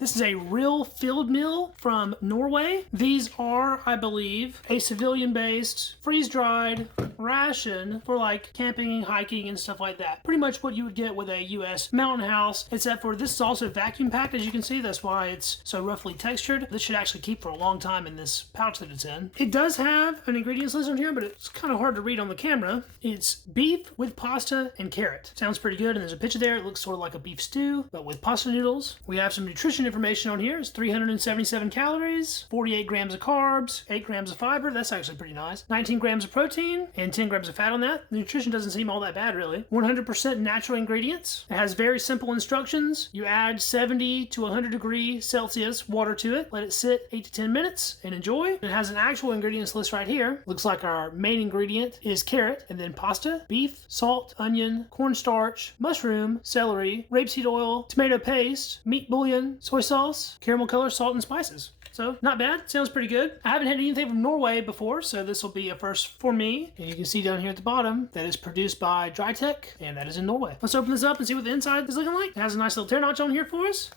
This is a real field meal from Norway. These are, I believe, a civilian-based, freeze-dried ration for like camping, hiking, and stuff like that. Pretty much what you would get with a U.S. mountain house, except for this is also vacuum packed, as you can see. That's why it's so roughly textured. This should actually keep for a long time in this pouch that it's in. It does have an ingredients list on here, but it's kind of hard to read on the camera. It's beef with pasta and carrot. Sounds pretty good, and there's a picture there. It looks sort of like a beef stew, but with pasta noodles. We have some nutrition information on here. It's 377 calories, 48 grams of carbs, 8 grams of fiber. That's actually pretty nice. 19 grams of protein, and 10 grams of fat on that. The nutrition doesn't seem all that bad, really. 100% natural ingredients. It has very simple instructions. You add 70 to 100 degrees Celsius water to it. Let it sit 8 to 10 minutes and enjoy. It has an actual ingredients list right here. Looks like our main ingredient is carrot, and then pasta, beef, salt, onion, cornstarch, mushroom, celery, rapeseed oil, tomato paste, meat bouillon, soy sauce, caramel color, salt, and spices. So, not bad. Sounds pretty good. I haven't had anything from Norway before, so this will be a first for me. And you can see down here at the bottom that it's produced by Drytech, and that is in Norway. Let's open this up and see what the inside is looking like. It has a nice little tear notch on here for us.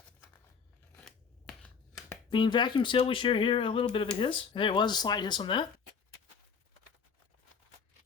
Being vacuum sealed, we sure hear a little bit of a hiss. There was a slight hiss on that.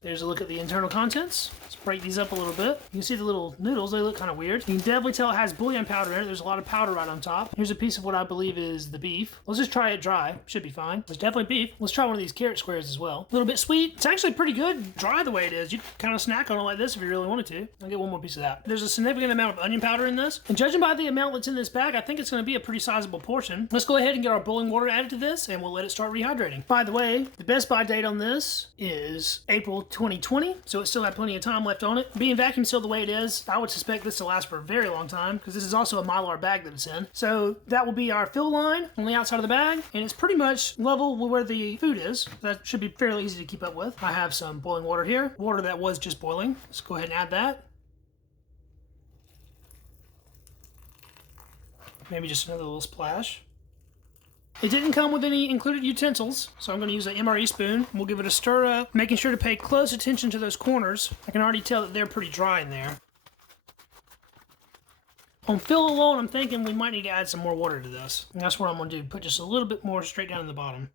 There's a look at the internal contents. Let's break these up a little bit. You can see the little noodles, they look kind of weird. You can definitely tell it has bouillon powder in it. There's a lot of powder right on top. Here's a piece of what I believe is the beef. Let's just try it dry. Should be fine. It's definitely beef. Let's try one of these carrot squares as well. A little bit sweet. It's actually pretty good dry the way it is. You can kind of snack on it like this if you really wanted to. I'll get one more piece of that. There's a significant amount of onion powder in this. And judging by the amount that's in this bag, I think it's going to be a pretty sizable portion. Let's go ahead and get our boiling water added to this, and we'll let it start rehydrating. By the way, the best buy date on this is April 2020. So it still had plenty of time left on it. Being vacuum sealed the way it is, I would suspect this to last for a very long time, because this is also a Mylar bag that it's in. So that will be our fill line on the outside of the bag, and it's pretty much level with where the food is. That should be fairly easy to keep up with. I have some boiling water here, water that was just boiling. Let's go ahead and add that. Maybe just another little splash. It didn't come with any included utensils, so I'm going to use an MRE spoon. We'll give it a stir up, making sure to pay close attention to those corners. I can already tell that they're pretty dry in there. On fill alone, I'm thinking we might need to add some more water to this. And that's what I'm going to do, put just a little bit more straight down in the bottom.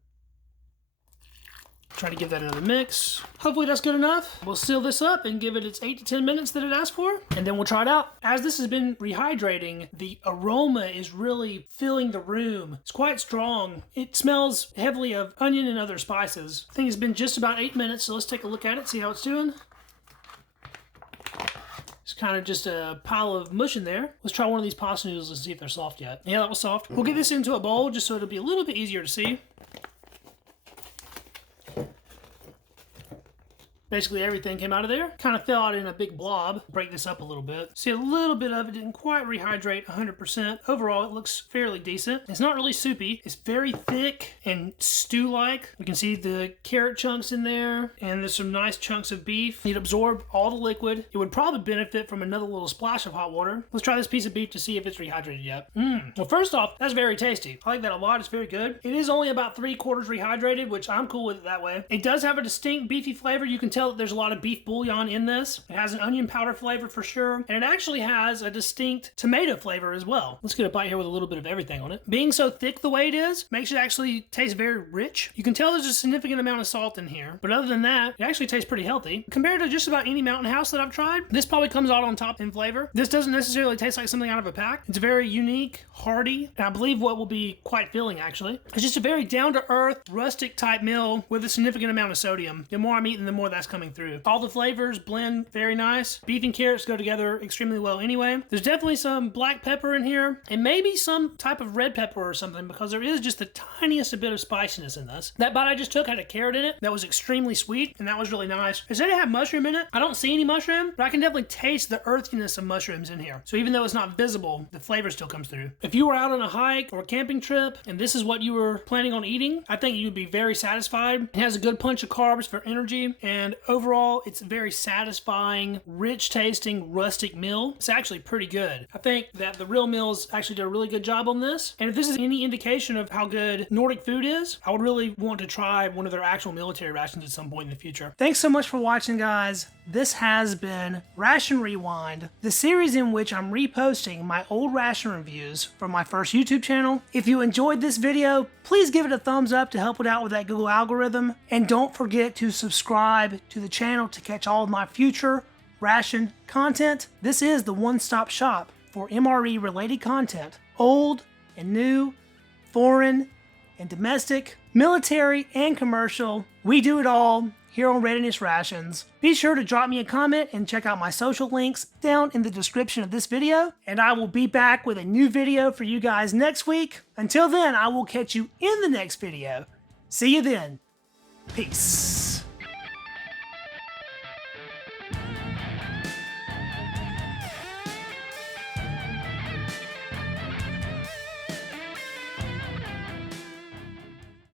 Try to give that another mix. Hopefully that's good enough. We'll seal this up and give it its 8 to 10 minutes that it asked for, and then we'll try it out. As this has been rehydrating, the aroma is really filling the room. It's quite strong. It smells heavily of onion and other spices. I think it's been just about 8 minutes, so let's take a look at it, see how it's doing. It's kind of just a pile of mush in there. Let's try one of these pasta noodles and see if they're soft yet. Yeah, that was soft. We'll get this into a bowl just so it'll be a little bit easier to see. Basically everything came out of there. Kind of fell out in a big blob. Break this up a little bit. See, a little bit of it didn't quite rehydrate 100%. Overall, it looks fairly decent. It's not really soupy. It's very thick and stew-like. You can see the carrot chunks in there, and there's some nice chunks of beef. It absorbed all the liquid. It would probably benefit from another little splash of hot water. Let's try this piece of beef to see if it's rehydrated yet. Well, first off, that's very tasty. I like that a lot. It's very good. It is only about 3/4 rehydrated, which I'm cool with it that way. It does have a distinct beefy flavor. You can tell that there's a lot of beef bouillon in this. It has an onion powder flavor for sure, and it actually has a distinct tomato flavor as well. Let's get a bite here with a little bit of everything on it. Being so thick the way it is makes it actually taste very rich. You can tell there's a significant amount of salt in here, but other than that, it actually tastes pretty healthy. Compared to just about any mountain house that I've tried, this probably comes out on top in flavor. This doesn't necessarily taste like something out of a pack. It's very unique, hearty, and I believe what will be quite filling actually. It's just a very down-to-earth, rustic type meal with a significant amount of sodium. The more I'm eating, the more that's coming through. All the flavors blend very nice. Beef and carrots go together extremely well anyway. There's definitely some black pepper in here, and maybe some type of red pepper or something, because there is just the tiniest bit of spiciness in this. That bite I just took had a carrot in it that was extremely sweet, and that was really nice. It said it had mushroom in it. I don't see any mushroom, but I can definitely taste the earthiness of mushrooms in here. So even though it's not visible, the flavor still comes through. If you were out on a hike or a camping trip, and this is what you were planning on eating, I think you'd be very satisfied. It has a good punch of carbs for energy, and overall, it's a very satisfying, rich tasting, rustic meal. It's actually pretty good. I think that the real meals actually did a really good job on this. And if this is any indication of how good Nordic food is, I would really want to try one of their actual military rations at some point in the future. Thanks so much for watching, guys. This has been Ration Rewind, the series in which I'm reposting my old ration reviews from my first YouTube channel. If you enjoyed this video, please give it a thumbs up to help it out with that Google algorithm. And don't forget to subscribe to the channel to catch all of my future ration content. This is the one-stop shop for MRE related content. Old and new, foreign and domestic, military and commercial. We do it all here on Readiness Rations. Be sure to drop me a comment and check out my social links down in the description of this video. And I will be back with a new video for you guys next week. Until then, I will catch you in the next video. See you then. Peace.